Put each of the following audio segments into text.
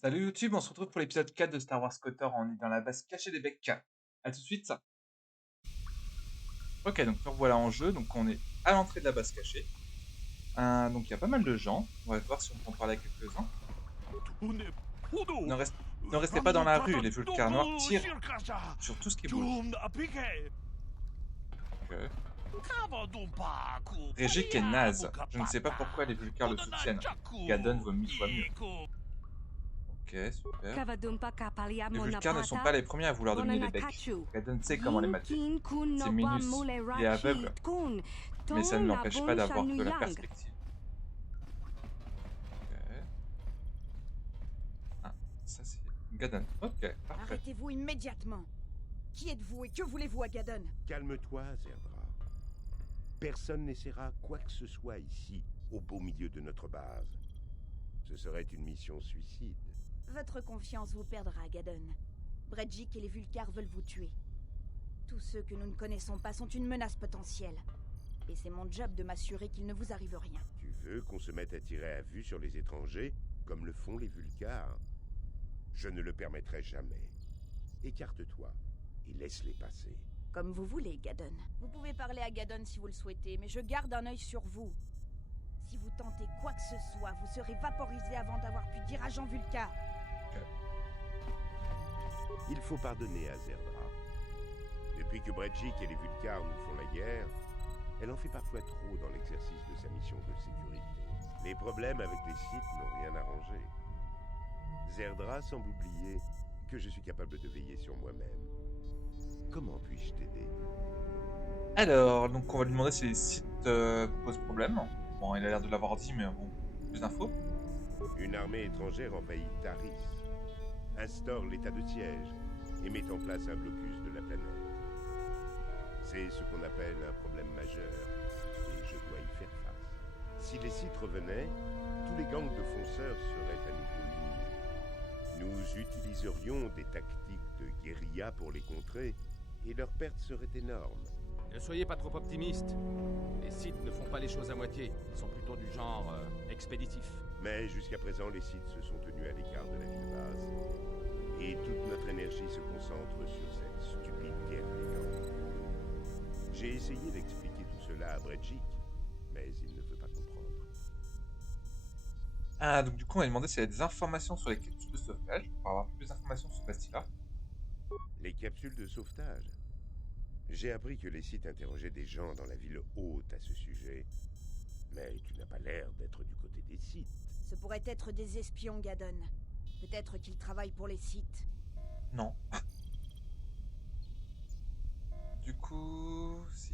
Salut YouTube, on se retrouve pour l'épisode 4 de Star Wars KOTOR. On est dans la base cachée des Becs. A tout de suite. Ok, donc nous revoilà en jeu. Donc on est à l'entrée de la base cachée. Donc il y a pas mal de gens. On va voir si on peut en parler à quelques-uns. Ne, reste- ne restez pas dans la rue. Les Vulcars noirs tirent sur tout ce qui bouge. Ok. Régik est naze. Je ne sais pas pourquoi les Vulcars le soutiennent. Gadon vaut 1000 fois mieux. Ok, super. Les Vulcars ne sont pas les premiers à vouloir dominer les Becs. Gadon sait comment les mater. C'est Minus. Il est aveugle, mais ça ne l'empêche pas d'avoir de la perspective. Ok. Ah, ça c'est Gadon. Ok, parfait. Arrêtez-vous immédiatement. Qui êtes-vous et que voulez-vous à Gadon? Calme-toi, Zerdra. Personne n'essaiera quoi que ce soit ici, au beau milieu de notre base. Ce serait une mission suicide. Votre confiance vous perdra, Gadon. Bredjik et les Vulcars veulent vous tuer. Tous ceux que nous ne connaissons pas sont une menace potentielle. Et c'est mon job de m'assurer qu'il ne vous arrive rien. Tu veux qu'on se mette à tirer à vue sur les étrangers, comme le font les Vulcars? Je ne le permettrai jamais. Écarte-toi et laisse-les passer. Comme vous voulez, Gadon. Vous pouvez parler à Gadon si vous le souhaitez, mais je garde un œil sur vous. Si vous tentez quoi que ce soit, vous serez vaporisé avant d'avoir pu dire agent Vulcar. Il faut pardonner à Zerdra. Depuis que Bredjik et les Vulcars nous font la guerre, elle en fait parfois trop dans l'exercice de sa mission de sécurité. Les problèmes avec les Sith n'ont rien arrangé. Zerdra semble oublier que je suis capable de veiller sur moi-même. Comment puis-je t'aider? Alors, donc on va lui demander si les sites posent problème. Bon, il a l'air de l'avoir dit, mais bon, plus d'infos. Une armée étrangère envahit Taris, instaure l'état de siège et met en place un blocus de la planète. C'est ce qu'on appelle un problème majeur, et je dois y faire face. Si les Sith revenaient, tous les gangs de fonceurs seraient à nouveau unis. Nous utiliserions des tactiques de guérilla pour les contrer, et leurs pertes seraient énormes. Ne soyez pas trop optimiste. Les Sith ne font pas les choses à moitié. Ils sont plutôt du genre expéditif. Mais jusqu'à présent, les Sith se sont tenus à l'écart de la ville base. Et toute notre énergie se concentre sur cette stupide guerre des gangs. J'ai essayé d'expliquer tout cela à Bredjik, mais il ne veut pas comprendre. Ah, donc du coup on va lui demander s'il y a des informations sur les capsules de sauvetage, pour avoir plus d'informations sur Bastila. Les capsules de sauvetage. J'ai appris que les Sith interrogeaient des gens dans la ville haute à ce sujet. Mais tu n'as pas l'air d'être du côté des Sith. Ce pourrait être des espions, Gadon. Peut-être qu'ils travaillent pour les Sith. Non. Du coup, si...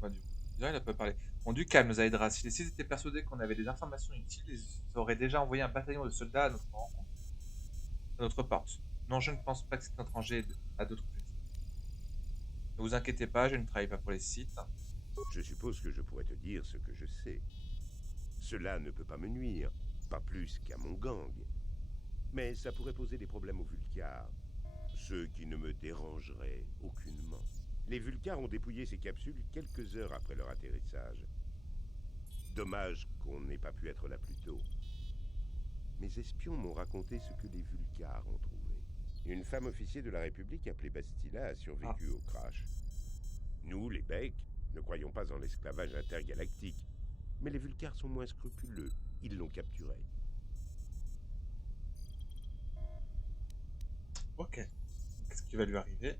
Bah, du coup, déjà, il a pas parlé. Bon, du calme, Zaedra. Si les Sith étaient persuadés qu'on avait des informations utiles, ils auraient déjà envoyé un bataillon de soldats à notre rencontre. À notre porte. Non, je ne pense pas que c'est un étranger à d'autres plaisirs. Ne vous inquiétez pas, je ne travaille pas pour les Sith. Je suppose que je pourrais te dire ce que je sais. Cela ne peut pas me nuire, pas plus qu'à mon gang. Mais ça pourrait poser des problèmes aux Vulcars, ceux qui ne me dérangeraient aucunement. Les Vulcars ont dépouillé ces capsules quelques heures après leur atterrissage. Dommage qu'on n'ait pas pu être là plus tôt. Mes espions m'ont raconté ce que les Vulcars ont trouvé. Une femme officier de la République appelée Bastila a survécu au crash. Nous, les Becs, ne croyons pas en l'esclavage intergalactique. Mais les Vulcars sont moins scrupuleux. Ils l'ont capturée. Ok. Qu'est-ce qui va lui arriver?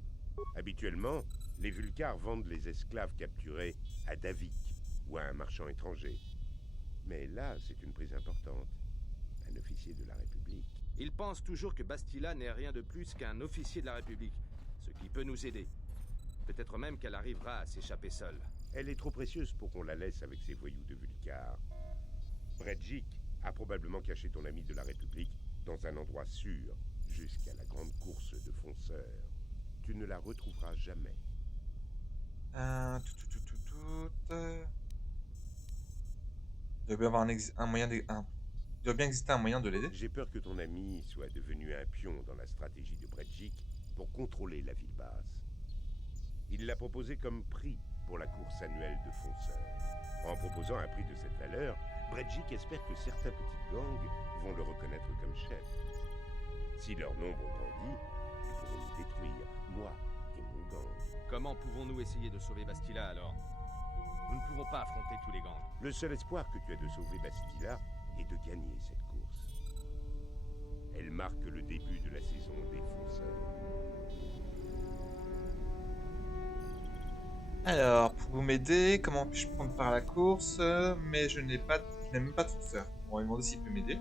Habituellement, les Vulcars vendent les esclaves capturés à Davik ou à un marchand étranger. Mais là, c'est une prise importante. Un officier de la République. Ils pensent toujours que Bastila n'est rien de plus qu'un officier de la République, ce qui peut nous aider. Peut-être même qu'elle arrivera à s'échapper seule. Elle est trop précieuse pour qu'on la laisse avec ces voyous de Vulcar. Bredjik a probablement caché ton ami de la République dans un endroit sûr, jusqu'à la grande course de fonceurs. Tu ne la retrouveras jamais. Il doit bien avoir un moyen de... Il doit bien exister un moyen de l'aider. J'ai peur que ton ami soit devenu un pion dans la stratégie de Bredjik pour contrôler la ville basse. Il l'a proposé comme prix pour la course annuelle de fonceurs. En proposant un prix de cette valeur, Bredjik espère que certains petits gangs vont le reconnaître comme chef. Si leur nombre grandit, ils pourront nous détruire, moi et mon gang. Comment pouvons-nous essayer de sauver Bastila alors? Nous ne pouvons pas affronter tous les gangs. Le seul espoir que tu as de sauver Bastila est de gagner cette course. Elle marque le début de la saison des fonceurs. Alors, pour vous m'aider, comment puis-je prendre part à la course? Mais je n'ai même pas de fonceur. On va lui demander s'il peut m'aider.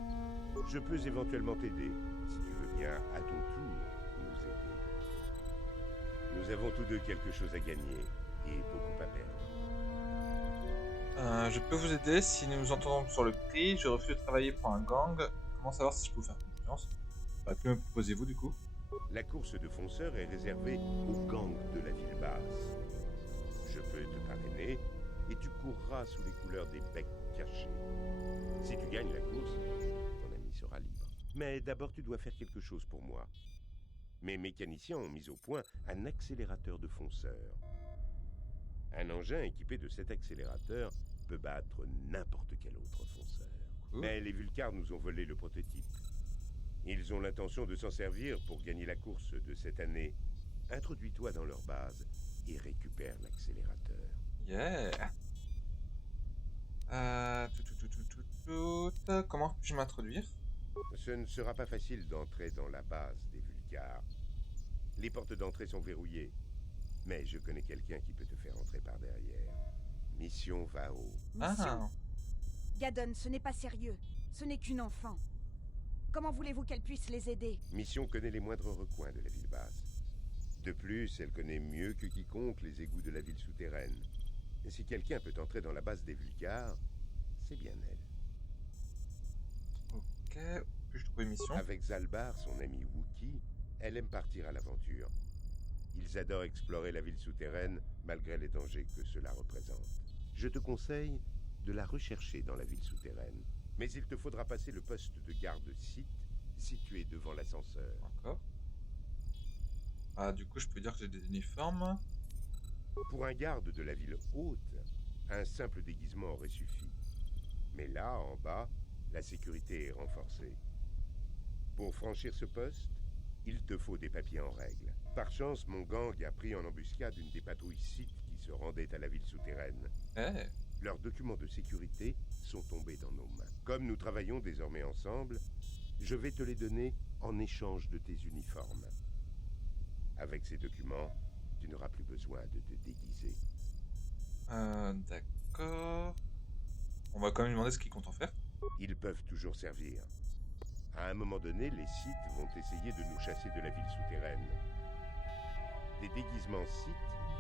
Je peux éventuellement t'aider, si tu veux bien, à ton tour, nous aider. Nous avons tous deux quelque chose à gagner et beaucoup à perdre. Je peux vous aider si nous nous entendons sur le prix. Je refuse de travailler pour un gang. Comment savoir si je peux vous faire confiance? Que me proposez-vous du coup? La course de fonceurs est réservée aux gangs de la ville basse. Je peux te parrainer et tu courras sous les couleurs des becs cachés. Si tu gagnes la course, ton ami sera libre. Mais d'abord, tu dois faire quelque chose pour moi. Mes mécaniciens ont mis au point un accélérateur de fonceurs. Un engin équipé de cet accélérateur peut battre n'importe quel autre fonceur. Cool. Mais les Vulcars nous ont volé le prototype. Ils ont l'intention de s'en servir pour gagner la course de cette année. Introduis-toi dans leur base et récupère l'accélérateur. Yeah. Comment puis-je m'introduire? Ce ne sera pas facile d'entrer dans la base des Vulcars. Les portes d'entrée sont verrouillées. Mais je connais quelqu'un qui peut te faire entrer par derrière. Mission Vao. Mission Gaddon, ce n'est pas sérieux. Ce n'est qu'une enfant. Comment voulez-vous qu'elle puisse les aider? Mission connaît les moindres recoins de la ville basse. De plus, elle connaît mieux que quiconque les égouts de la ville souterraine. Et si quelqu'un peut entrer dans la base des Vulcars, c'est bien elle. Ok, puis-je trouver une mission? Avec Zalbar, son ami Wookie, elle aime partir à l'aventure. Ils adorent explorer la ville souterraine malgré les dangers que cela représente. Je te conseille de la rechercher dans la ville souterraine. Mais il te faudra passer le poste de garde site situé devant l'ascenseur. Encore. Du coup, je peux dire que j'ai des uniformes. Pour un garde de la ville haute, un simple déguisement aurait suffi. Mais là, en bas, la sécurité est renforcée. Pour franchir ce poste, il te faut des papiers en règle. Par chance, mon gang a pris en embuscade une des patrouilles sites qui se rendaient à la ville souterraine. Eh, Leurs documents de sécurité sont tombés dans nos mains. Comme nous travaillons désormais ensemble, je vais te les donner en échange de tes uniformes. Avec ces documents, tu n'auras plus besoin de te déguiser. d'accord. On va quand même lui demander ce qu'il compte en faire. Ils peuvent toujours servir. À un moment donné, les sites vont essayer de nous chasser de la ville souterraine. Des déguisements sites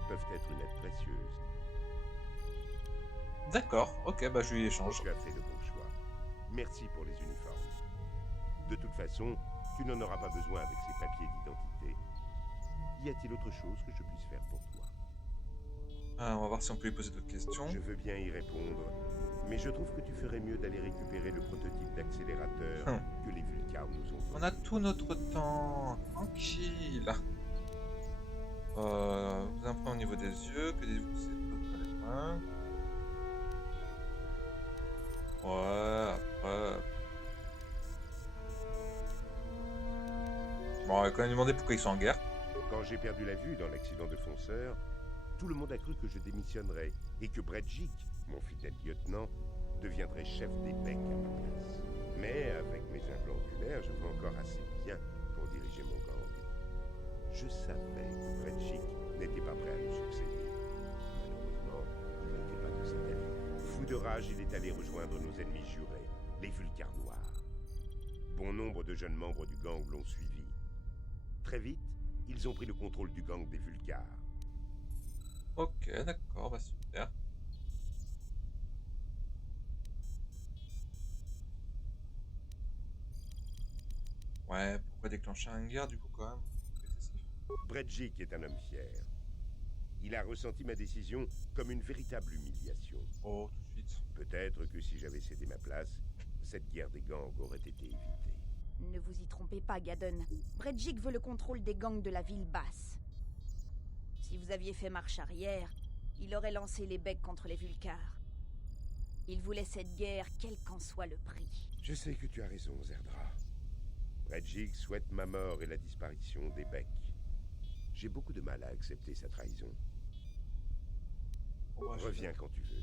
peuvent être une aide précieuse. D'accord, ok, je lui échange. Tu as fait le bon choix. Merci pour les uniformes. De toute façon, tu n'en auras pas besoin avec ces papiers d'identité. Y a-t-il autre chose que je puisse faire pour toi? On va voir si on peut lui poser d'autres questions. Je veux bien y répondre, mais je trouve que tu ferais mieux d'aller récupérer le prototype d'accélérateur que les Vulcars nous ont volé. On a tout notre temps. Tranquille. Vous un point au niveau des yeux. Que dites-vous de ces les mains? Ouais, après. Bon, on va quand même demander pourquoi ils sont en guerre. Quand j'ai perdu la vue dans l'accident de fonceur, tout le monde a cru que je démissionnerais et que Bredjik, mon fidèle lieutenant, deviendrait chef des becs à ma place. Mais avec mes implants oculaires, je vois encore assez bien pour diriger mon gang. Je savais que Bredjik n'était pas prêt à nous succéder. Malheureusement, il n'était pas de cet avis. Fou de rage, il est allé rejoindre nos ennemis jurés, les Vulcars noirs. Bon nombre de jeunes membres du gang l'ont suivi. Très vite, ils ont pris le contrôle du gang des Vulcars. Ok, d'accord, super. Ouais, pourquoi déclencher une guerre du coup quand même? Excessif. Bredjik est un homme fier. Il a ressenti ma décision comme une véritable humiliation. Oh, tout de suite. Peut-être que si j'avais cédé ma place, cette guerre des gangs aurait été évitée. Ne vous y trompez pas, Gaddon. Bredjik veut le contrôle des gangs de la ville basse. Si vous aviez fait marche arrière, il aurait lancé les becs contre les Vulcars. Il voulait cette guerre, quel qu'en soit le prix. Je sais que tu as raison, Zerdra. Bredjik souhaite ma mort et la disparition des Beck. J'ai beaucoup de mal à accepter sa trahison. Bon, bref. Reviens quand tu veux.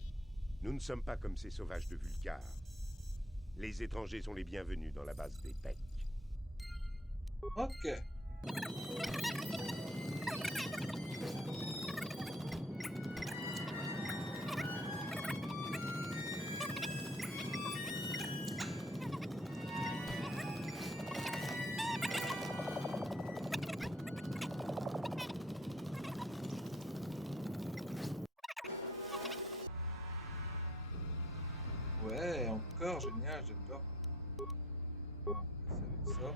Nous ne sommes pas comme ces sauvages de Vulcar. Les étrangers sont les bienvenus dans la base des Beck. Ok. Ouais, encore génial, j'adore. Bon, on va essayer avec ça.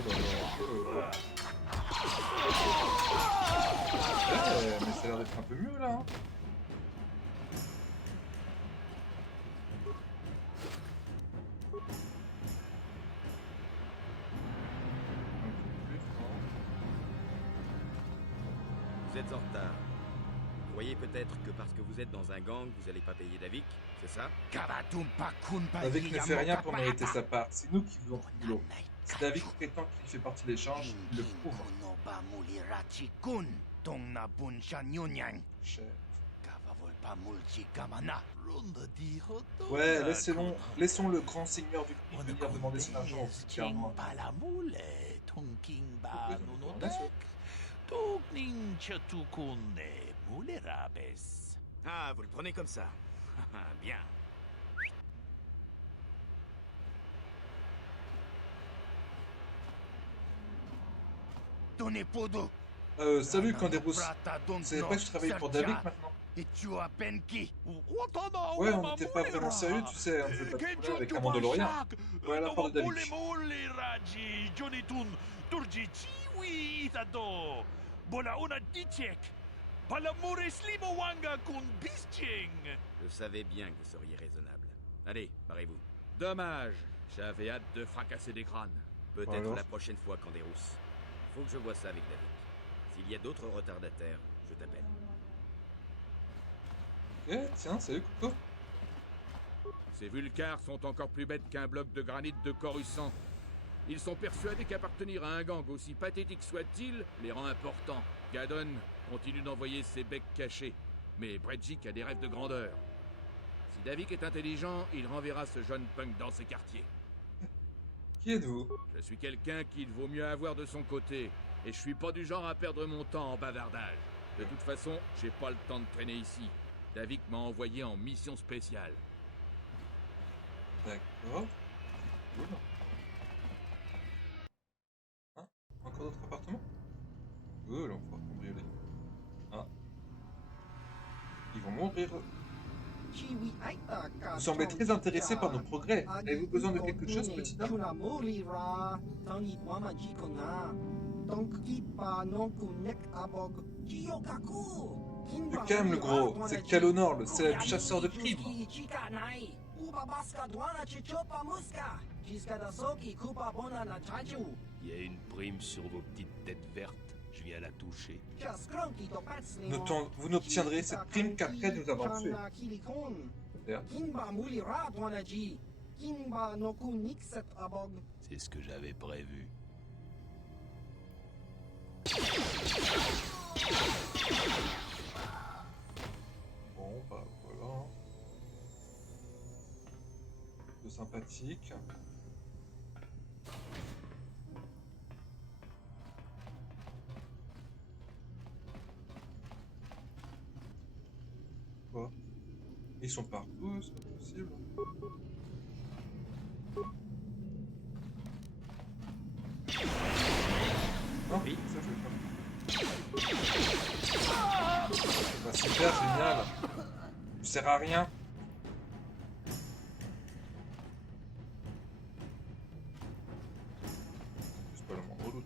Oh là là, oh là là. Ouais, mais ça a l'air d'être un peu mieux là. Hein. Un peu plus, non? Vous êtes en retard. Vous croyez peut-être que parce que vous êtes dans un gang, vous allez pas payer Davik, c'est ça? Davik ne fait rien pour mériter sa part. C'est nous qui faisons tout le boulot. Si Davik prétend qu'il fait partie de l'échange, il le prouve. Chef. Ouais, laissons le grand seigneur du crime venir demander son argent au Vulcar noir. Ah, vous le prenez comme ça. Bien. Salut Canderous. C'est pas que tu travailles pour Davik maintenant? Ouais, on n'était pas vraiment sérieux, tu sais, on faisait pas de problème avec un Mandalorien. Ouais, la part de Davik. Je savais bien que vous seriez raisonnable. Allez, barrez-vous. Dommage, j'avais hâte de fracasser des crânes. Peut-être Alors la prochaine fois, Canderous. Faut que je vois ça avec Davik. S'il y a d'autres retardataires, je t'appelle. Ok, tiens, salut Coco. Ces Vulcars sont encore plus bêtes qu'un bloc de granit de Coruscant. Ils sont persuadés qu'appartenir à un gang aussi pathétique soit-il les rend importants. Gadon continue d'envoyer ses becs cachés, mais Bredjik a des rêves de grandeur. Si Davik est intelligent, il renverra ce jeune punk dans ses quartiers. Qui êtes-vous? Je suis quelqu'un qu'il vaut mieux avoir de son côté, et je suis pas du genre à perdre mon temps en bavardage. De toute façon, j'ai pas le temps de traîner ici. Davik m'a envoyé en mission spéciale. D'accord. Cool. Hein? Encore d'autres appartements? Cool, on va pouvoir cambrioler. Ah. Ils vont mourir. Vous semblez très intéressé par nos progrès. Avez-vous besoin de quelque chose, petit homme? Du calme, le gros. C'est Kalonor, le célèbre chasseur de primes. Il y a une prime sur vos petites têtes vertes. Je viens la toucher. Vous n'obtiendrez cette prime qu'après nous avoir tués. Merde. C'est ce que j'avais prévu. Bon, bah voilà. De sympathique. Quoi? Ils sont partout, c'est pas possible. Non, Oui. ça je veux pas. Bah, super, génial. Ça sert à rien. C'est pas le moindre doute.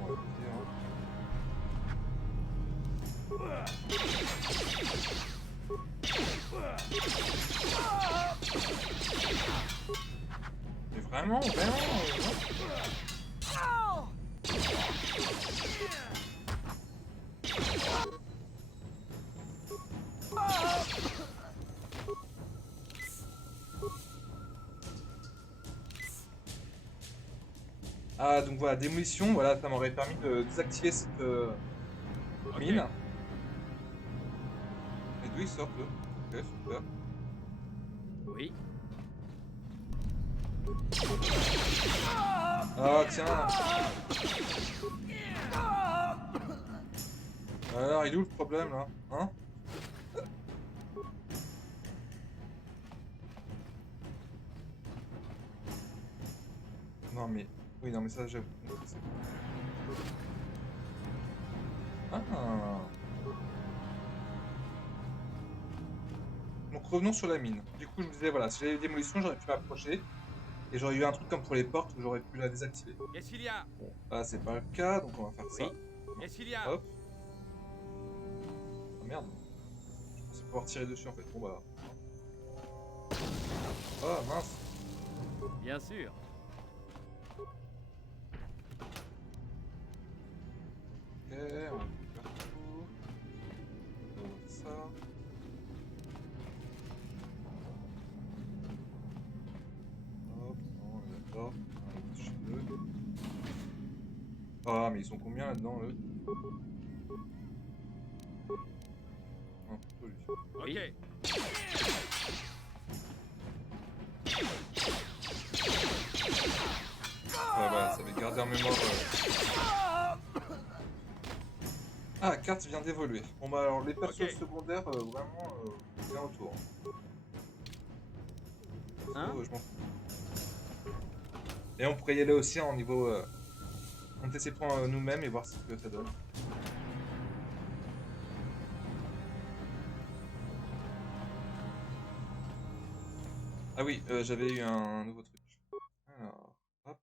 On va dire, hein. Mais vraiment, Ah, donc voilà, démolition, voilà, ça m'aurait permis de désactiver cette mine. Et d'où ils sortent, eux? Ok, super. Oui. Ah, tiens! Alors, il est où le problème, là? Hein? Non, mais... Oui, non, mais ça, j'avoue. Ah! Donc, revenons sur la mine. Du coup, je vous disais, voilà, si j'avais eu démolition, j'aurais pu m'approcher. Et j'aurais eu un truc comme pour les portes où j'aurais pu la désactiver. Qu'est-ce qu'il y a? Bon, là, c'est pas le cas, donc on va faire ça. Oui. Qu'est-ce qu'il y a? Hop. Ah merde. Je pensais pouvoir tirer dessus en fait. Bon bah. Ah mince. Bien sûr. Ok, on va faire tout. On va faire ça. Hop, non, on est d'accord. On va toucher deux. Ah, mais ils sont combien là-dedans, eux? Un plutôt lui. Ok. Ouais, voilà, ça avait gardé en mémoire. Ah, carte vient d'évoluer. Bon bah alors, les persos Ok. secondaires, vraiment, bien autour. Hein? Je m'en fous. Et on pourrait y aller aussi en niveau... monter ses points nous-mêmes et voir ce que ça donne. Ah oui, j'avais eu un nouveau truc. Alors, hop.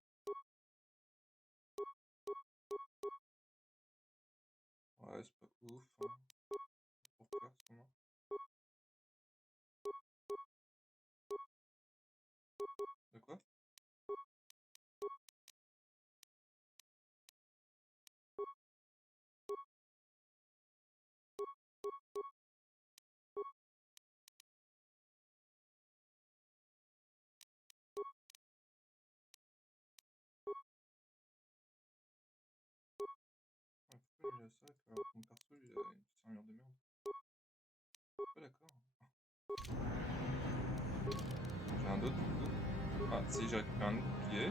Ouais, c'est pas ouf. Hein. Pour faire ce moment. De quoi? Ah, pourquoi il a ça alors que mon perso il a une petite armure de merde? Ah d'accord. J'ai un autre du coup. Ah si, j'ai récupéré un autre bouclier.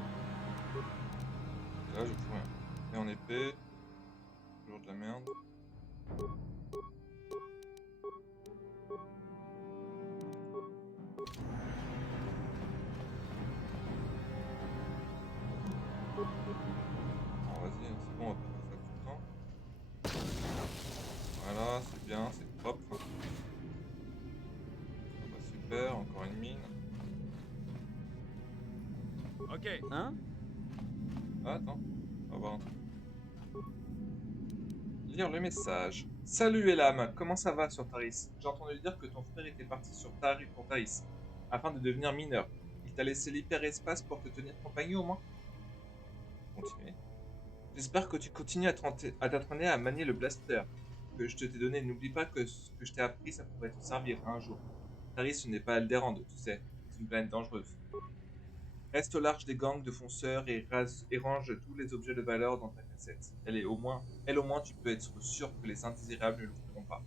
Et là j'ai plus rien. Et en épée, toujours de la merde. Bon vas-y, c'est bon, on va pas faire ça tout le temps. Voilà, c'est bien, c'est propre. Ah bah super, encore une mine. Ok. Hein? Ah attends, on va voir un truc. Lire le message. Salut Elam, comment ça va sur Taris? J'ai entendu dire que ton frère était parti sur pour Taris, afin de devenir mineur. Il t'a laissé l'hyperespace pour te tenir compagnie au moins? Continuez. J'espère que tu continues à t'entraîner à manier le blaster que je t'ai donné. N'oublie pas que ce que je t'ai appris, ça pourrait te servir un jour. Taris, ce n'est pas Alderaan, tu sais. C'est une planète dangereuse. Reste au large des gangs de fonceurs et range tous les objets de valeur dans ta cassette. Elle au moins, tu peux être sûr que les indésirables ne l'ouvriront pas.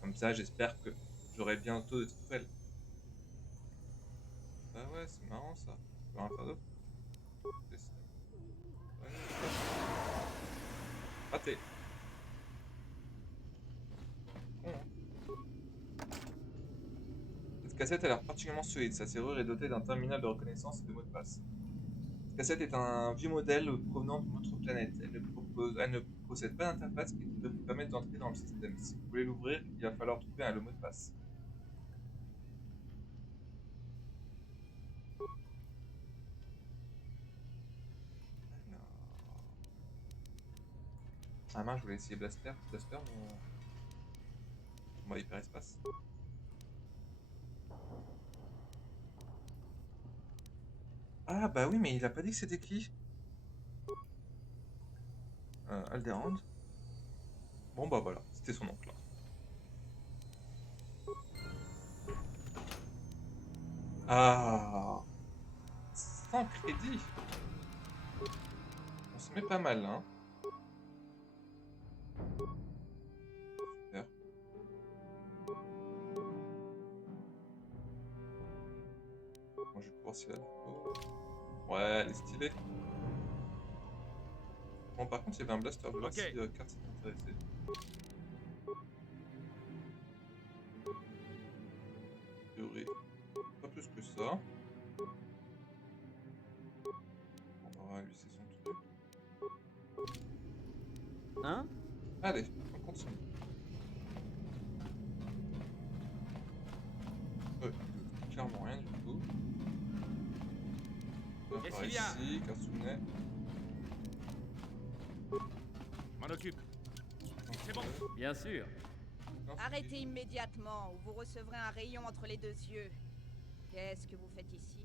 Comme ça, j'espère que j'aurai bientôt de tes nouvelles. Bah ouais, c'est marrant ça. Tu peux rien faire d'autre? Ouais, raté. Con, hein. Cette cassette a l'air particulièrement solide. Sa serrure est dotée d'un terminal de reconnaissance et de mots de passe. Cette cassette est un vieux modèle provenant d'une autre planète. Elle ne possède pas d'interface qui devrait vous permettre d'entrer dans le système. Si vous voulez l'ouvrir, il va falloir trouver le mot de passe. Alors... Ah mince, je voulais essayer Blaster. Blaster, mon hyperespace. Ah bah oui, mais il a pas dit que c'était qui? Alderaan. Bon bah voilà, c'était son oncle. Ah, 100 crédits. On se met pas mal, hein. Super. Moi, je vais pouvoir s'y la Ouais, elle est stylée. Bon, par contre, il y avait un blaster bleu aussi, carte s'est intéressée. A priori, pas plus que ça. On va lui c'est son truc. Hein? Allez, on continue. Clairement rien du tout. Ça Qu'est-ce apparaît qu'il y a? ici, Katsune. M'en occupe. C'est bon. Bien sûr. Non, c'est Arrêtez immédiatement ou vous recevrez un rayon entre les deux yeux. Qu'est-ce que vous faites ici?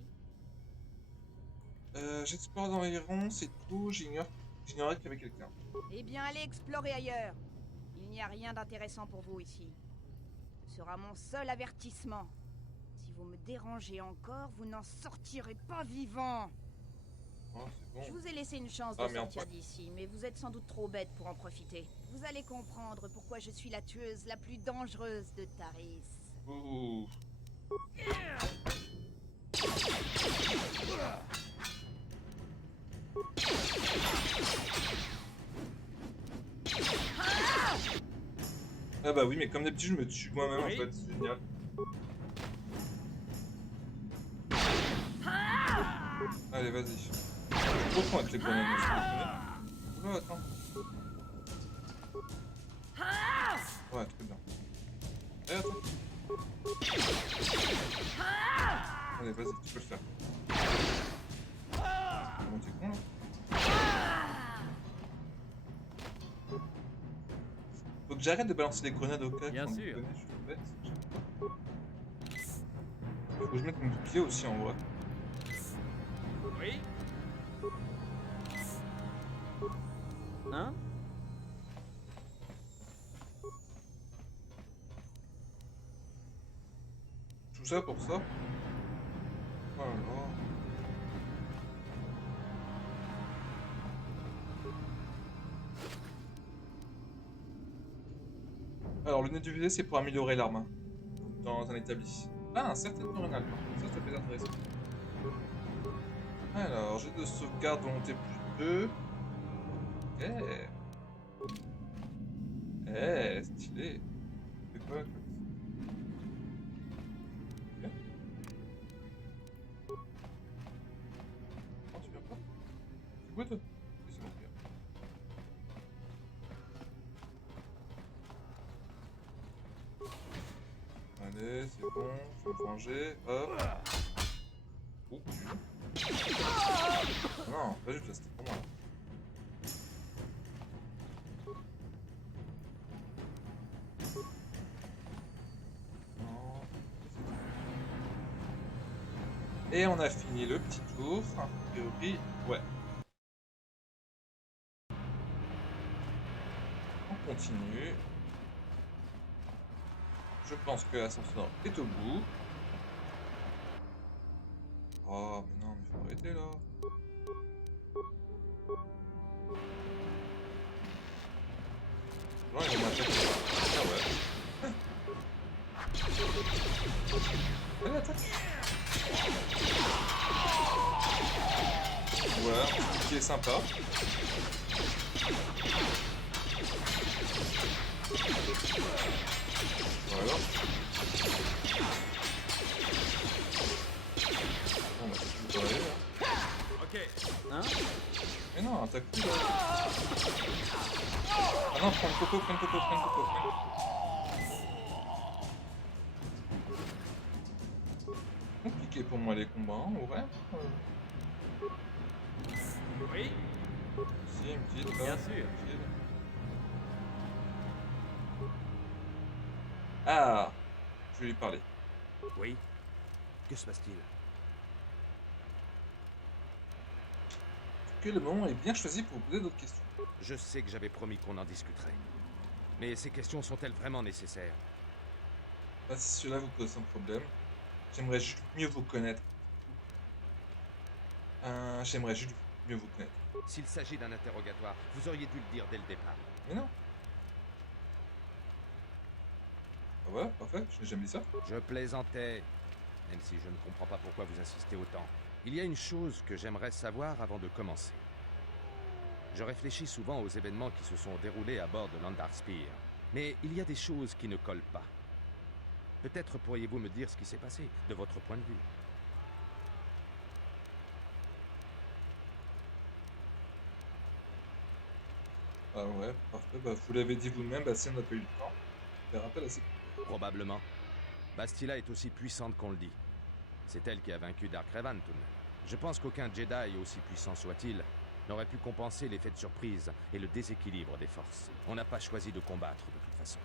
J'explore dans les ronds, c'est tout, j'ignorais qu'il y avait quelqu'un. Eh bien, allez explorer ailleurs. Il n'y a rien d'intéressant pour vous ici. Ce sera mon seul avertissement. Si vous me dérangez encore, vous n'en sortirez pas vivant. Oh, c'est bon. Je vous ai laissé une chance de Ah, mais sortir enfin. d'ici, mais vous êtes sans doute trop bête pour en profiter. Vous allez comprendre pourquoi je suis la tueuse la plus dangereuse de Taris. Ouh. Ah bah oui, mais comme d'habitude, je me tue moi-même en Oui. fait, c'est génial. Allez, vas-y. Je reprends avec les grenades, je suis désolé. Oula, attends. Ouais, très bien. Allez, attends. Allez, vas-y, tu peux le faire. Bon, t'es con là. Faut que j'arrête de balancer les grenades au cas. Bien quand sûr. vous connaissez, je suis bête. Faut que je mette mon bouclier aussi en vrai. Oui. Hein? Tout ça pour ça. Oh là là. Alors, le nez du visée, c'est pour améliorer l'arme hein, dans un établi. Ah, un certain neuronal, par contre, ça peut être intéressant. Alors, j'ai de sauvegarde volonté plus 2. Ok. Eh, stylé. C'est quoi, quoi? Ok. Oh, tu viens pas? Tu goûtes? Oui, c'est bon, bien. Allez, c'est bon, je vais me venger. Hop. Oh, non, pas juste là, c'était pour moi. Non. Et on a fini le petit tour. A priori, ouais. On continue. Je pense que l'ascenseur est au bout. Oh, mais non, mais faut arrêter là. Non, ils vont m'attaquer. Ah ouais. Allez, attaque. Voilà, ce qui est sympa. Voilà. Bon, bah, c'est tout pareil, là. Ok. Hein? Mais non, attaque plus là. Ah non, prends le coco, prends le coco, prends le coco, prends le coco. Compliqué pour moi les combats, hein, ouais. Oui. Si, une petite là. Bien sûr. Tranquille. Ah, je vais lui parler. Oui. Que se passe-t-il? Que le moment est bien choisi pour vous poser d'autres questions. Je sais que j'avais promis qu'on en discuterait. Mais ces questions sont-elles vraiment nécessaires? Pas si cela vous pose un problème. J'aimerais juste mieux vous connaître. J'aimerais juste mieux vous connaître. S'il s'agit d'un interrogatoire, vous auriez dû le dire dès le départ. Mais non. Ah, voilà, parfait, je n'ai jamais dit ça. Je plaisantais, même si je ne comprends pas pourquoi vous insistez autant. Il y a une chose que j'aimerais savoir avant de commencer. Je réfléchis souvent aux événements qui se sont déroulés à bord de l'Andarspear, mais il y a des choses qui ne collent pas. Peut-être pourriez-vous me dire ce qui s'est passé, de votre point de vue. Ah ouais, parfait, bah vous l'avez dit vous-même, bah si on n'a pas eu le temps, je les rappelle assez. Probablement. Bastila est aussi puissante qu'on le dit. C'est elle qui a vaincu Darkrevan tout de même. Je pense qu'aucun Jedi, aussi puissant soit-il, n'aurait pu compenser l'effet de surprise et le déséquilibre des forces. On n'a pas choisi de combattre de toute façon.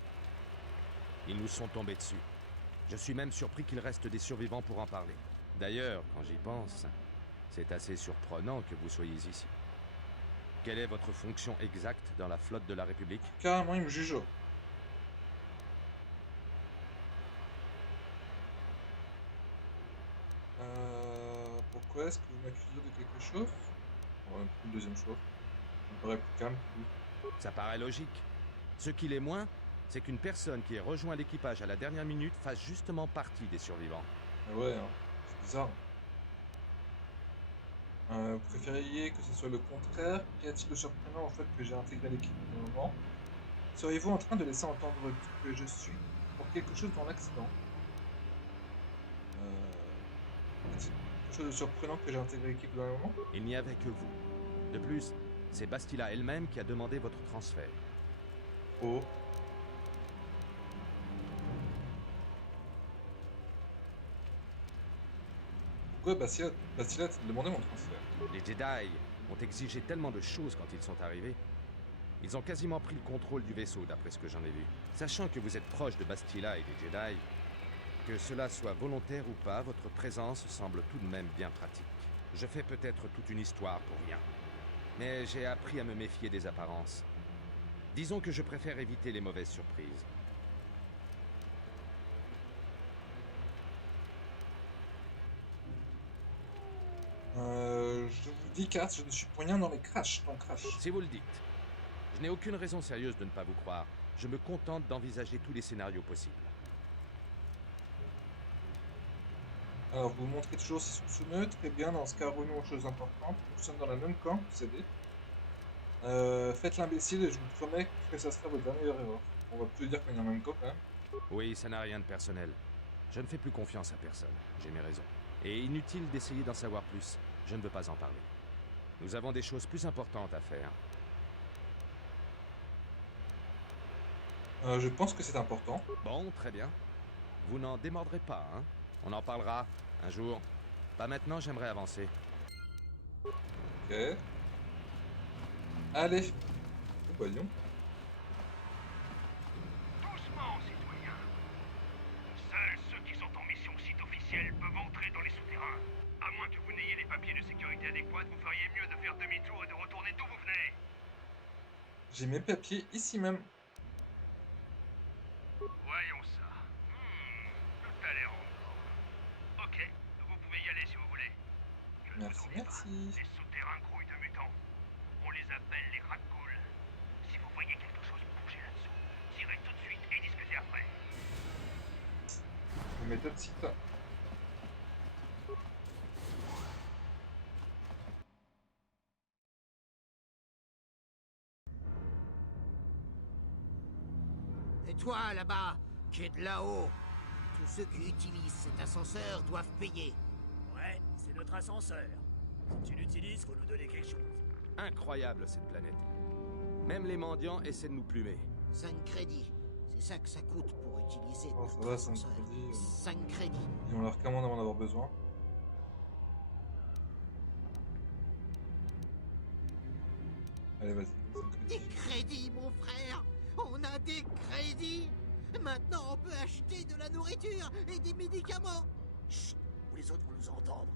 Ils nous sont tombés dessus. Je suis même surpris qu'il reste des survivants pour en parler. D'ailleurs, quand j'y pense, c'est assez surprenant que vous soyez ici. Quelle est votre fonction exacte dans la flotte de la République? Carrément, il me juge. Pourquoi est-ce que vous m'accusez de quelque chose? Ouais, une deuxième chose. Ça me paraît plus calme. Ça paraît logique. Ce qui l'est moins, c'est qu'une personne qui ait rejoint l'équipage à la dernière minute fasse justement partie des survivants. Ah ouais, hein, c'est bizarre. Vous préfériez que ce soit le contraire? Qu'y a-t-il de surprenant au fait que j'ai intégré l'équipe au moment? Seriez-vous en train de laisser entendre que je suis pour quelque chose dans l'accident? Y a-t-il quelque chose de surprenant que j'ai intégré l'équipe dans le moment? Il n'y avait que vous. De plus, c'est Bastila elle-même qui a demandé votre transfert. Oh. Pourquoi Bastila t'a demandé mon transfert? Les Jedi ont exigé tellement de choses quand ils sont arrivés. Ils ont quasiment pris le contrôle du vaisseau, d'après ce que j'en ai vu. Sachant que vous êtes proche de Bastila et des Jedi, que cela soit volontaire ou pas, votre présence semble tout de même bien pratique. Je fais peut-être toute une histoire pour rien. Mais j'ai appris à me méfier des apparences. Disons que je préfère éviter les mauvaises surprises. Je vous dis, Kat, je ne suis pour rien dans les crashs, ton crash. Si vous le dites. Je n'ai aucune raison sérieuse de ne pas vous croire. Je me contente d'envisager tous les scénarios possibles. Alors, vous vous montrez toujours si soupçonneux, très bien, dans ce cas, revenons aux choses importantes. Nous sommes dans le même camp, vous savez. Faites l'imbécile et je vous promets que ça sera votre dernière erreur. On va plutôt dire qu'on est dans le même camp quand même. Oui, ça n'a rien de personnel. Je ne fais plus confiance à personne. J'ai mes raisons. Et inutile d'essayer d'en savoir plus. Je ne veux pas en parler. Nous avons des choses plus importantes à faire. Je pense que c'est important. Bon, très bien. Vous n'en démordrez pas, hein? On en parlera un jour. Pas maintenant, j'aimerais avancer. Ok. Allez. Voyons. Doucement, citoyens. Seuls ceux qui sont en mission site officielle peuvent entrer dans les souterrains. À moins que vous n'ayez les papiers de sécurité adéquats, vous feriez mieux de faire demi-tour et de retourner d'où vous venez. J'ai mes papiers ici même. Voyons ça. Tout a l'air en ordre. Ok, vous pouvez y aller si vous voulez. Je ne vous ennuie pas. Les souterrains grouillent de mutants. On les appelle les Rakghouls. Si vous voyez quelque chose bouger là-dessous, tirez tout de suite et discutez après. Méthode site. Et toi, là-bas, qui es de là-haut, tous ceux qui utilisent cet ascenseur doivent payer. Ouais, c'est notre ascenseur. Si tu l'utilises, faut nous donner quelque chose. Incroyable, cette planète. Même les mendiants essaient de nous plumer. 5 crédits. C'est ça que ça coûte pour utiliser Oh, ça notre va, 5 ascenseur. crédits. 5 crédits. Ils ont l'air comment d'en avoir besoin. Allez, vas-y. 5 Des crédits. crédits, mon frère. On a des crédits. Maintenant, on peut acheter de la nourriture et des médicaments. Chut, ou les autres vont nous entendre.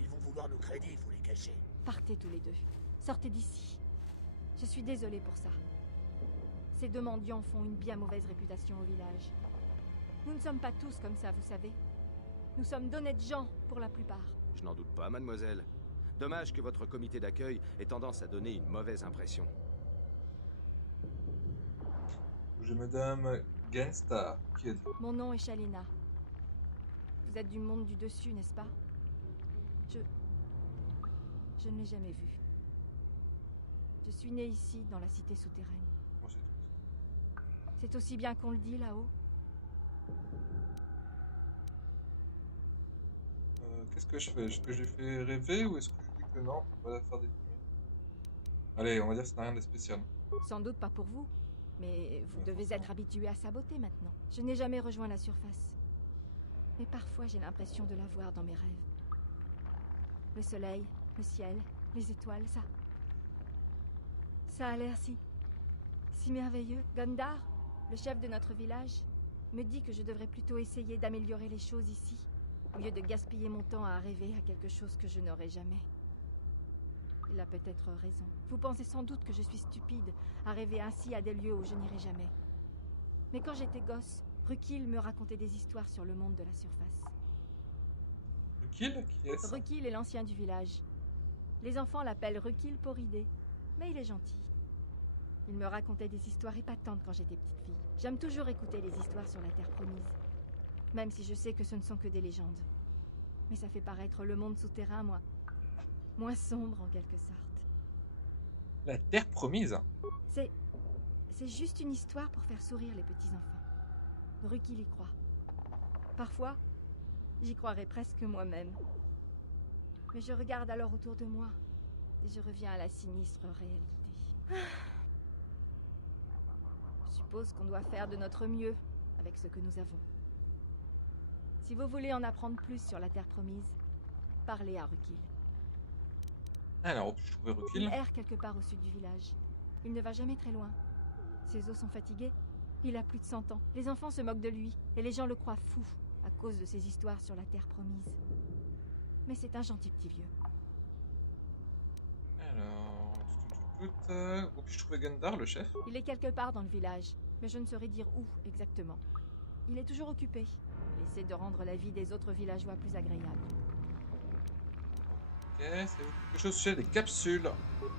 Ils vont vouloir nos crédits, il faut les cacher. Partez tous les deux. Sortez d'ici. Je suis désolée pour ça. Ces deux mendiants font une bien mauvaise réputation au village. Nous ne sommes pas tous comme ça, vous savez. Nous sommes d'honnêtes gens, pour la plupart. Je n'en doute pas, mademoiselle. Dommage que votre comité d'accueil ait tendance à donner une mauvaise impression. Je Madame Gainstar. Qui êtes-vous? Mon nom est Shalina. Vous êtes du monde du dessus, n'est-ce pas? Je ne l'ai jamais vu. Je suis née ici, dans la cité souterraine. Moi, c'est tout. C'est aussi bien qu'on le dit là-haut. Qu'est-ce que je fais? Est-ce que j'ai fait rêver ou est-ce que je dis que non? On va la faire déprimer. Allez, on va dire que ça n'a rien de spécial. Sans doute pas pour vous, mais vous devez être habitué à sa beauté maintenant. Je n'ai jamais rejoint la surface. Mais parfois j'ai l'impression de la voir dans mes rêves. Le soleil, le ciel, les étoiles, ça... Ça a l'air si merveilleux. Gondar, le chef de notre village, me dit que je devrais plutôt essayer d'améliorer les choses ici, au lieu de gaspiller mon temps à rêver à quelque chose que je n'aurai jamais. Il a peut-être raison. Vous pensez sans doute que je suis stupide à rêver ainsi à des lieux où je n'irai jamais. Mais quand j'étais gosse, Rukil me racontait des histoires sur le monde de la surface. Rukil? Qui est-ce? Rukil est l'ancien du village. Les enfants l'appellent Rukil Poridé, mais il est gentil. Il me racontait des histoires épatantes quand j'étais petite fille. J'aime toujours écouter les histoires sur la Terre Promise, même si je sais que ce ne sont que des légendes. Mais ça fait paraître le monde souterrain, moins sombre en quelque sorte. La Terre Promise? C'est juste une histoire pour faire sourire les petits-enfants. Rukil y croit. Parfois, j'y croirais presque moi-même. Mais je regarde alors autour de moi, et je reviens à la sinistre réalité. Je suppose qu'on doit faire de notre mieux avec ce que nous avons. Si vous voulez en apprendre plus sur la Terre Promise, parlez à Rukil. Alors, où puis-je trouver Rukil? Il erre quelque part au sud du village. Il ne va jamais très loin. Ses os sont fatigués. Il a plus de 100 ans. Les enfants se moquent de lui, et les gens le croient fou à cause de ses histoires sur la Terre Promise. Mais c'est un gentil petit vieux. Alors, où puis-je trouver Gundar, le chef? Il est quelque part dans le village, mais je ne saurais dire où exactement. Il est toujours occupé. Il essaie de rendre la vie des autres villageois plus agréable. Ok, c'est quelque chose chez des capsules.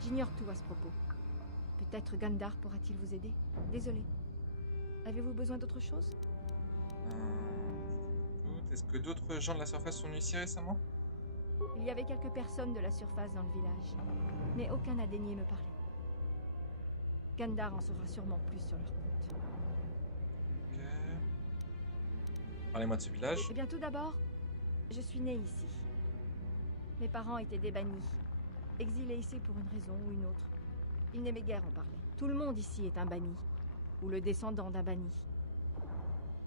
J'ignore tout à ce propos. Peut-être Gundar pourra-t-il vous aider? Désolé. Avez-vous besoin d'autre chose? Est-ce que d'autres gens de la surface sont venus ici récemment? Il y avait quelques personnes de la surface dans le village, mais aucun n'a daigné me parler. Gundar en saura sûrement plus sur leur compte. Ok. Parlez-moi de ce village. Eh bien, tout d'abord, je suis née ici. Mes parents étaient des bannis, exilés ici pour une raison ou une autre. Ils n'aimaient guère en parler. Tout le monde ici est un banni, ou le descendant d'un banni.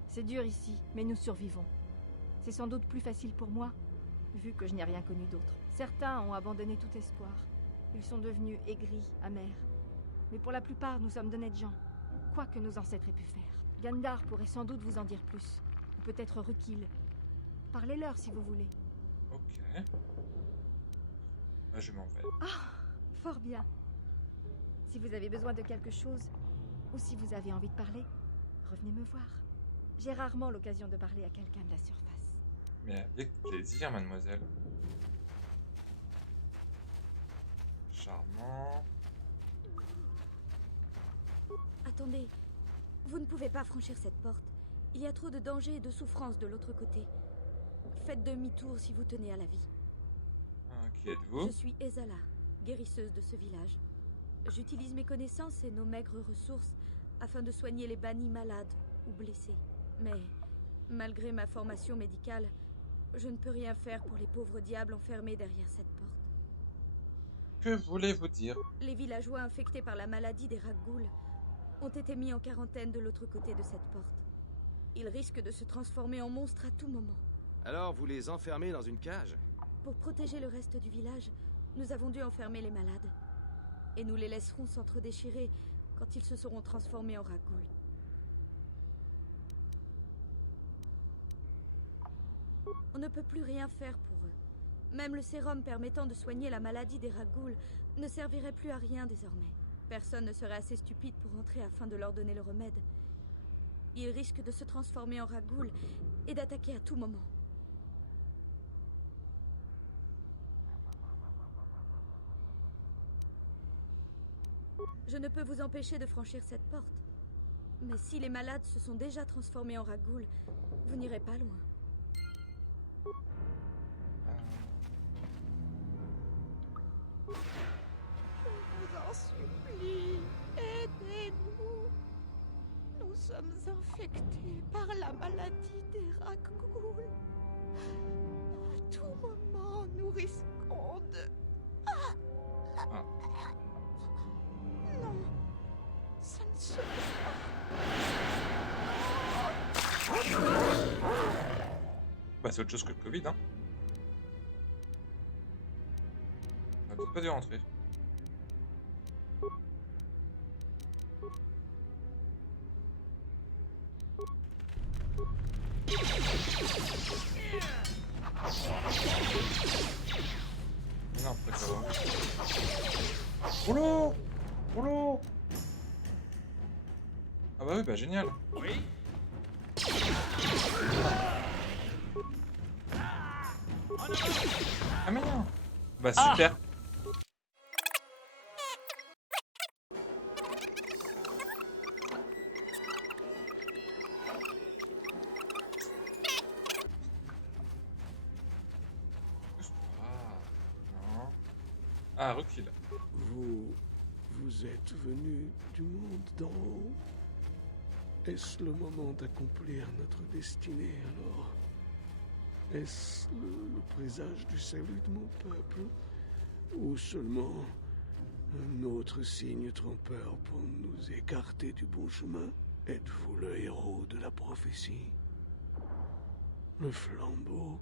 C'est dur ici, mais nous survivons. C'est sans doute plus facile pour moi, vu que je n'ai rien connu d'autre. Certains ont abandonné tout espoir. Ils sont devenus aigris, amers. Mais pour la plupart, nous sommes d'honnêtes gens, quoi que nos ancêtres aient pu faire. Gundar pourrait sans doute vous en dire plus, ou peut-être Rukil. Parlez-leur si vous voulez. Ok. Bah, je m'en vais. Ah, fort bien. Si vous avez besoin de quelque chose, ou si vous avez envie de parler, revenez me voir. J'ai rarement l'occasion de parler à quelqu'un de la surface. Mais avec plaisir, mademoiselle. Charmant. Attendez, vous ne pouvez pas franchir cette porte. Il y a trop de danger et de souffrance de l'autre côté. Faites demi-tour si vous tenez à la vie. Qui êtes-vous? Je suis Ezala, guérisseuse de ce village. J'utilise mes connaissances et nos maigres ressources afin de soigner les bannis malades ou blessés. Mais, malgré ma formation médicale, je ne peux rien faire pour les pauvres diables enfermés derrière cette porte. Que voulez-vous dire? Les villageois infectés par la maladie des Raggouls ont été mis en quarantaine de l'autre côté de cette porte. Ils risquent de se transformer en monstres à tout moment. Alors vous les enfermez dans une cage? Pour protéger le reste du village, nous avons dû enfermer les malades. Et nous les laisserons s'entre-déchirer quand ils se seront transformés en Raggouls. On ne peut plus rien faire pour eux. Même le sérum permettant de soigner la maladie des Raggouls ne servirait plus à rien désormais. Personne ne serait assez stupide pour entrer afin de leur donner le remède. Ils risquent de se transformer en Raggouls et d'attaquer à tout moment. Je ne peux vous empêcher de franchir cette porte. Mais si les malades se sont déjà transformés en ragoules, vous n'irez pas loin. Je vous en supplie, aidez-nous. Nous sommes infectés par la maladie des ragoules. À tout moment, nous risquons de... Non, ça ne se Bah c'est autre chose que le Covid, hein. On a peut-être pas dû rentrer. Non, peut-être pas. Oula! Oula! Ah bah oui, bah génial. Oui. Ah mais non. Bah super. Non. Ah, recule. Vous êtes venu du monde d'en haut? Est-ce le moment d'accomplir notre destinée alors? Est-ce le présage du salut de mon peuple? Ou seulement un autre signe trompeur pour nous écarter du bon chemin? Êtes-vous le héros de la prophétie? Le flambeau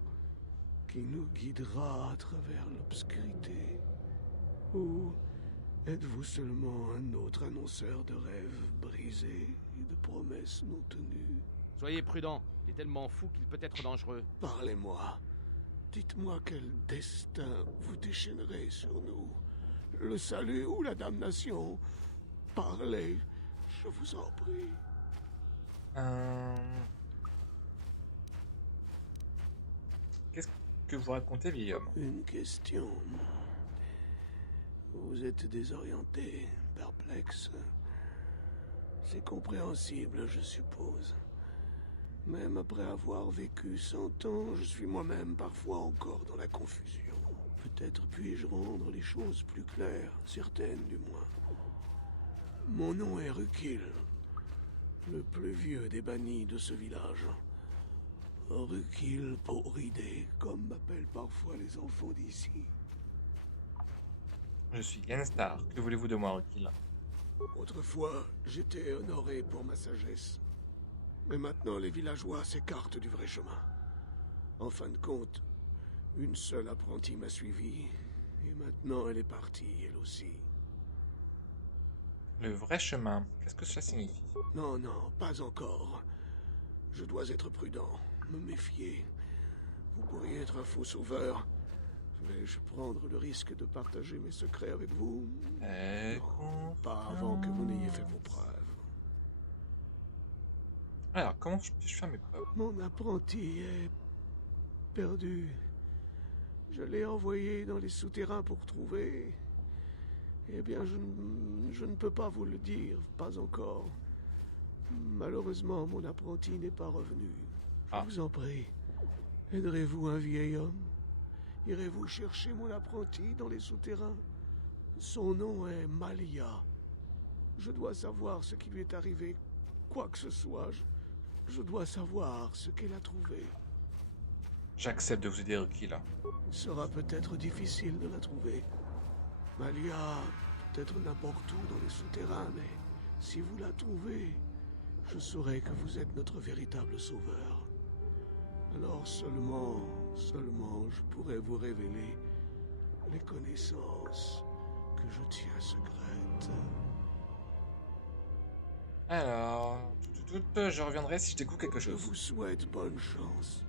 qui nous guidera à travers l'obscurité? Ou êtes-vous seulement un autre annonceur de rêves brisés et de promesses non tenues? Soyez prudent, il est tellement fou qu'il peut être dangereux. Parlez-moi. Dites-moi quel destin vous déchaînerez sur nous. Le salut ou la damnation? Parlez, je vous en prie. Qu'est-ce que vous racontez, vieil homme? Une question. Vous êtes désorienté, perplexe. C'est compréhensible, je suppose. Même après avoir vécu 100 ans, je suis moi-même parfois encore dans la confusion. Peut-être puis-je rendre les choses plus claires, certaines du moins. Mon nom est Rukil, le plus vieux des bannis de ce village. Rukil Poridé, comme m'appellent parfois les enfants d'ici. Je suis Genstar. Que voulez-vous de moi, Rukil? Autrefois, j'étais honoré pour ma sagesse. Mais maintenant, les villageois s'écartent du vrai chemin. En fin de compte, une seule apprentie m'a suivi, et maintenant elle est partie, elle aussi. Le vrai chemin, qu'est-ce que cela signifie? Non, non, pas encore. Je dois être prudent, me méfier. Vous pourriez être un faux sauveur. Vais-je prendre le risque de partager mes secrets avec vous? Non, pas avant que vous n'ayez fait vos preuves. Alors, comment puis-je faire mes preuves? Mon apprenti est perdu. Je l'ai envoyé dans les souterrains pour trouver. Eh bien, je ne peux pas vous le dire, pas encore. Malheureusement, mon apprenti n'est pas revenu. Je vous en prie, aiderez-vous un vieil homme? Irez-vous chercher mon apprenti dans les souterrains? Son nom est Malia. Je dois savoir ce qui lui est arrivé. Quoi que ce soit, je dois savoir ce qu'elle a trouvé. J'accepte de vous aider, Rukil. Il sera peut-être difficile de la trouver. Malia, peut-être n'importe où dans les souterrains, mais si vous la trouvez, je saurai que vous êtes notre véritable sauveur. Alors seulement je pourrai vous révéler les connaissances que je tiens secrètes. Alors, je reviendrai si je découvre quelque chose. Je vous souhaite bonne chance.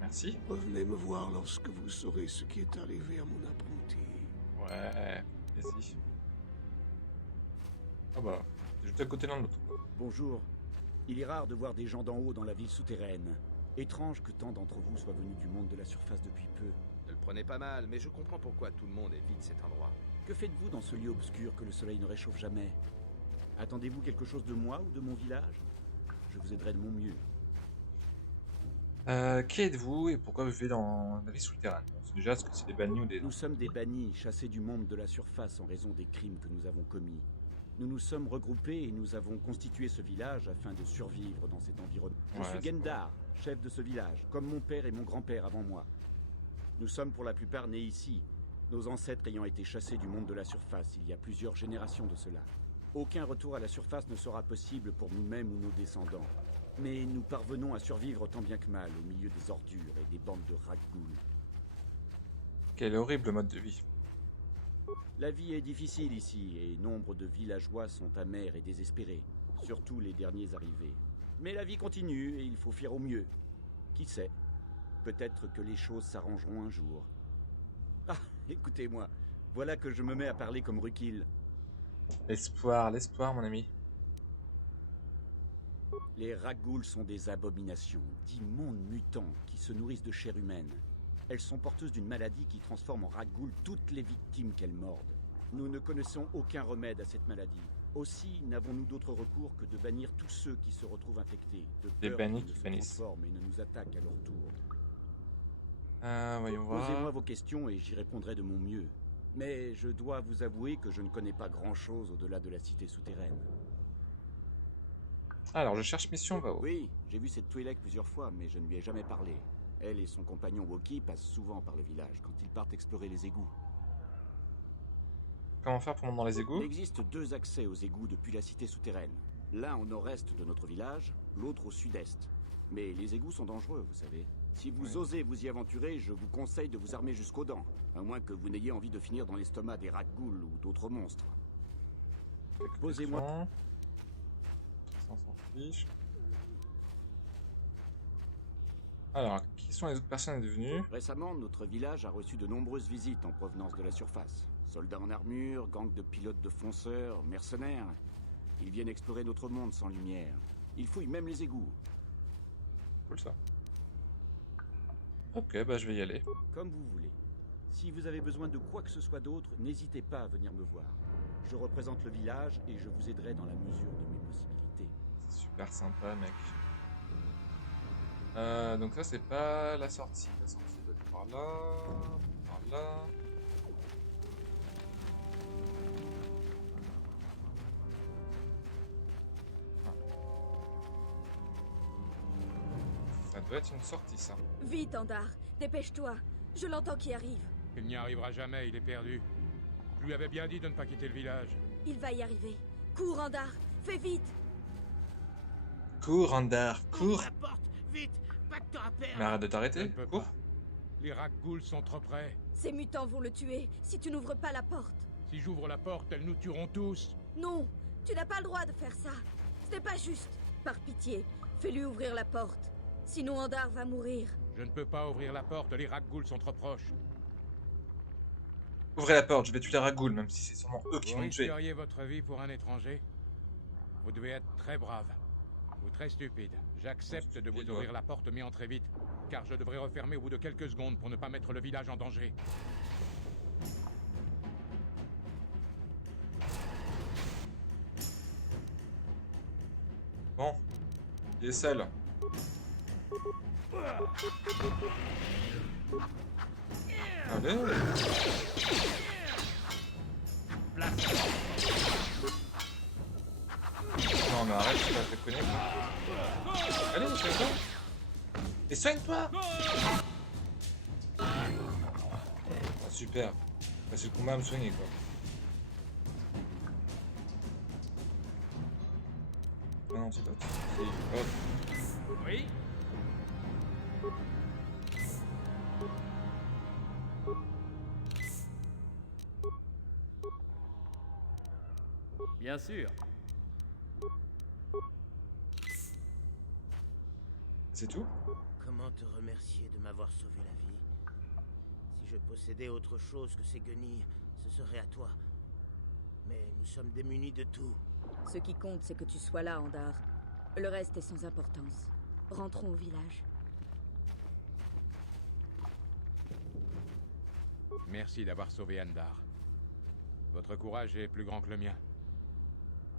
Merci. Revenez me voir lorsque vous saurez ce qui est arrivé à mon apprenti. Ouais, ici. Ah bah, juste à côté l'un de l'autre. Bonjour. Il est rare de voir des gens d'en haut dans la ville souterraine. Étrange que tant d'entre vous soient venus du monde de la surface depuis peu. Ne le prenez pas mal, mais je comprends pourquoi tout le monde évite cet endroit. Que faites-vous dans ce lieu obscur que le soleil ne réchauffe jamais? Attendez-vous quelque chose de moi ou de mon village? Je vous aiderai de mon mieux. Qui êtes-vous et pourquoi vous vivez dans la vie souterraine? On sait déjà ce que c'est des bannis ou des... Nous sommes des bannis, chassés du monde de la surface en raison des crimes que nous avons commis. Nous nous sommes regroupés et nous avons constitué ce village afin de survivre dans cet environnement. Je suis Gendar, chef de ce village, comme mon père et mon grand-père avant moi. Nous sommes pour la plupart nés ici, nos ancêtres ayant été chassés du monde de la surface il y a plusieurs générations de cela. Aucun retour à la surface ne sera possible pour nous-mêmes ou nos descendants. Mais nous parvenons à survivre tant bien que mal au milieu des ordures et des bandes de Rakghoul. Quel horrible mode de vie. La vie est difficile ici et nombre de villageois sont amers et désespérés, surtout les derniers arrivés. Mais la vie continue et il faut faire au mieux. Qui sait? Peut-être que les choses s'arrangeront un jour. Ah, écoutez-moi, voilà que je me mets à parler comme Rukil. L'espoir, l'espoir, mon ami. Les Rakghoul sont des abominations, d'immondes mutants qui se nourrissent de chair humaine. Elles sont porteuses d'une maladie qui transforme en Rakghoul toutes les victimes qu'elles mordent. Nous ne connaissons aucun remède à cette maladie. Aussi, n'avons-nous d'autre recours que de bannir tous ceux qui se retrouvent infectés, de peur qu'ils ne se transforment et ne nous attaquent à leur tour. Voyons voir. Posez-moi vos questions et j'y répondrai de mon mieux. Mais je dois vous avouer que je ne connais pas grand-chose au-delà de la cité souterraine. Alors, je cherche mission Vao. Oui, j'ai vu cette Twi'lek plusieurs fois, mais je ne lui ai jamais parlé. Elle et son compagnon Wookie passent souvent par le village quand ils partent explorer les égouts. Comment faire pour monter dans les égouts? Il existe deux accès aux égouts depuis la cité souterraine. L'un au nord-est de notre village, l'autre au sud-est. Mais les égouts sont dangereux, vous savez. Si vous osez vous y aventurer, je vous conseille de vous armer jusqu'aux dents. À moins que vous n'ayez envie de finir dans l'estomac des Rakghoul ou d'autres monstres. Posez-moi... On s'en fiche. Alors, qui sont les autres personnes devenues? Récemment, notre village a reçu de nombreuses visites en provenance de la surface. Soldats en armure, gangs de pilotes de fonceurs, mercenaires. Ils viennent explorer notre monde sans lumière. Ils fouillent même les égouts. Cool ça. Ok, bah je vais y aller. Comme vous voulez. Si vous avez besoin de quoi que ce soit d'autre, n'hésitez pas à venir me voir. Je représente le village et je vous aiderai dans la mesure de mes possibilités. C'est super sympa, mec. Donc ça, c'est pas la sortie. La sortie doit être par là, par là. Ça doit être une sortie, ça. Vite, Andar, dépêche-toi. Je l'entends qui arrive. Il n'y arrivera jamais, il est perdu. Je lui avais bien dit de ne pas quitter le village. Il va y arriver. Cours, Andar, fais vite. Cours, Andar, cours. La porte, vite, pas que t'auras peur. Mais arrête de t'arrêter, cours. Les Rakghoul sont trop près. Ces mutants vont le tuer si tu n'ouvres pas la porte. Si j'ouvre la porte, elles nous tueront tous. Non, tu n'as pas le droit de faire ça. Ce n'est pas juste. Par pitié, fais-lui ouvrir la porte. Sinon Andar va mourir. Je ne peux pas ouvrir la porte, les Rakghoul sont trop proches. Ouvrez la porte, je vais tuer les Rakghoul, même si c'est sûrement eux qui Vous vont me tuer. risqueriez votre vie pour un étranger? Vous devez être très brave. Ou très stupide. J'accepte de vous ouvrir la porte, mais entrez vite. Car je devrais refermer au bout de quelques secondes pour ne pas mettre le village en danger. Bon, il est seul. Allez. Non mais arrête, tu vas te connaître. Allez, soigne-toi. Et soigne-toi. Ah, super. C'est le combat à me soigner quoi. Un antidote. Hop. Oui. Bien sûr. C'est tout? Comment te remercier de m'avoir sauvé la vie? Si je possédais autre chose que ces guenilles, ce serait à toi. Mais nous sommes démunis de tout. Ce qui compte, c'est que tu sois là, Andar. Le reste est sans importance. Rentrons au village. Merci d'avoir sauvé Andar. Votre courage est plus grand que le mien.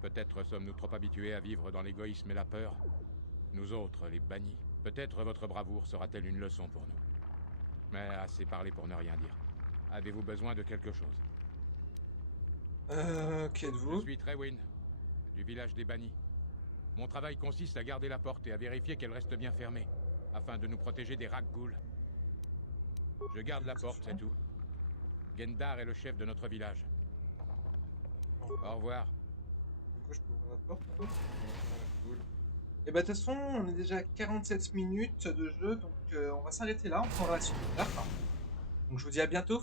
Peut-être sommes-nous trop habitués à vivre dans l'égoïsme et la peur. Nous autres, les bannis. Peut-être votre bravoure sera-t-elle une leçon pour nous. Mais assez parlé pour ne rien dire. Avez-vous besoin de quelque chose? Qui êtes-vous? Je suis Trewin, du village des bannis. Mon travail consiste à garder la porte et à vérifier qu'elle reste bien fermée, afin de nous protéger des Rakghouls. Je garde la porte, c'est tout. Gendar est le chef de notre village. Au revoir. Du coup, je peux ouvrir la porte. Cool. Et bah de toute façon, on est déjà à 47 minutes de jeu, donc on va s'arrêter là, on prendra la suite plus tard. Donc je vous dis à bientôt.